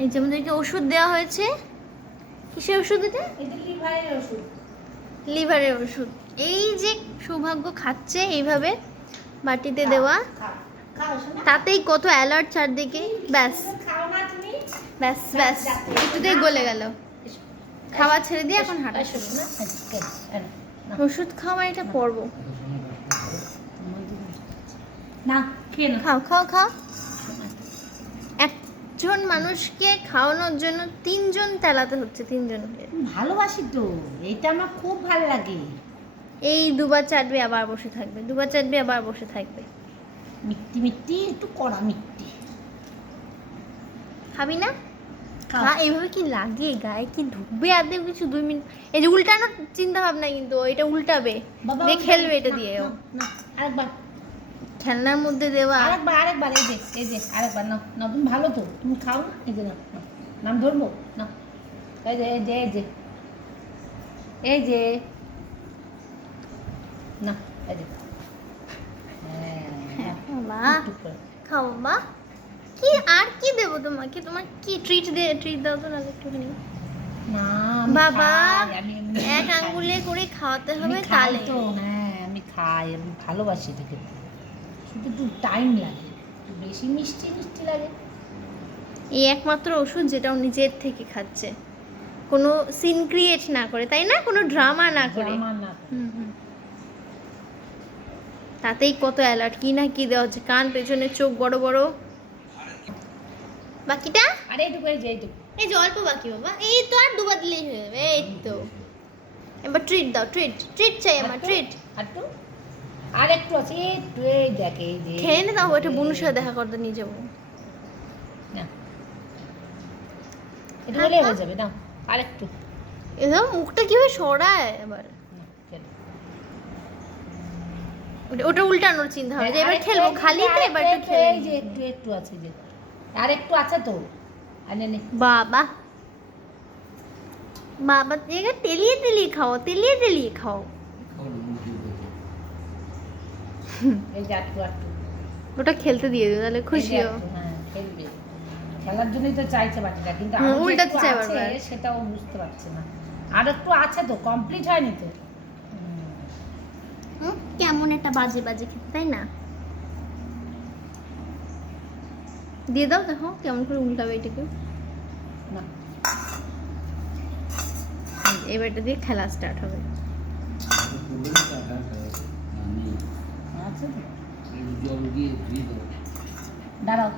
এই যে আমাদেরকে ওষুধ দেওয়া হয়েছে। কিসের ওষুধ এটা? এটা লিভারের ওষুধ। লিভারের ওষুধ। এই যে সৌভাগ্য খাচ্ছে এইভাবে বাটিতে দেওয়া, তাতেই কত অ্যালার্ট চারদিকে। ব্যাস ব্যাস ব্যাস, একটুতেই গলে গেল। খাওয়া ছেড়ে দিয়ে এখন হাঁটা শুরু। ওষুধ খাওয়া এটা পর্ব। না খেয়ে না, খাও খাও খাও। একজন মানুষকে খাওয়ানোর জন্য 3 জন তেলাতে হচ্ছে, 3 জনকে। ভালোবাসি তো, এটা আমার খুব ভালো লাগে। এই দুবার চাটবে আবার বসে থাকবে, দুবার চাটবে আবার বসে থাকবে। মিষ্টি মিষ্টি একটু কড়া মিষ্টি। খাবি না? খা। এইভাবে কি লাগে, গায়ে কি ঢুকবে আদৌ কিছু? 2 মিনিট। এই যে উল্টানোর চিন্তা ভাবনা, কিন্তু এটা উল্টাবে, দিয়ে খেলবে এটা দিয়ে। আরেকবার খেলনার মধ্যে দেওয়া। আরেকবার এই যে আরেকবার নাও নাও, তুমি ভালো তো, তুমি খাও না। এই যে নাও, নাম ধরবো না। এই যে এই যে না, এই যে মা খাও মা। কি আর কি দেবো তোমাকে? তোমার কি ট্রিট দাও তো না একটুখানি। না বাবা, এক আঙ্গুলে করে খাওয়াতে হবে তাহলে তো। হ্যাঁ আমি খাই, আমি ভালোবাসি এটাকে। শুধু একটু টাইম লাগে, একটু বেশি মিষ্টি মিষ্টি লাগে। এই একমাত্র ওষুধ যেটা ও নিজের থেকে খাচ্ছে, কোনো সিন ক্রিয়েট না করে, তাই না? কোনো ড্রামা না করে। তাতেই কত অ্যালার্ট, কি না কি দেওয়া হচ্ছে। কান পেছনে, চোখ বড় বড়। বাকিটা আরে এইটুকু, এই যে এইটুকু, এই যে অল্প বাকি বাবা। এই তো আর দুবার দিলেই হয়ে যাবে। এই তো এবার ট্রিট দাও, ট্রিট চাই আমার, ট্রিট। আর একটু আছে, একটু। এই দেখ, এই যে খেয়ে নে দাও। এটা বুনুর সাথে দেখা করতে নিয়ে যাবো। না, এটা হলে হয়ে যাবে। নাও আর একটু। এবার মুখটা কিভাবে সরায় এবার? ওটা উল্টানোর চিন্তা হবে যে এবার খেলবো খালিতে, এবার একটু খেলে। এই যে একটু আছে, যে আর একটু আছে তো। আনে নে বাবা বাবা, এগুলো তেলিয়ে তেলিয়ে খাও। এই যে একটু। ওটা খেলতে দিয়ে দিও, তাহলে খুশি হও। হ্যাঁ খেলবে, খেলার জন্যই তো চাইছে বাচ্চাটা, কিন্তু উল্টাতে চাই বারবার, সেটাও বুঝতে পারছে না। আর একটু আছে তো, কমপ্লিট হয়নি তো। কেমন একটা বাজে বাজে খেতে, তাই না? দিয়ে দাও, দেখো কেমন করে উল্টাবে এটাকে। না, এবার এটা দিয়ে খেলা স্টার্ট হবে। আছে তো, দাঁড়াও।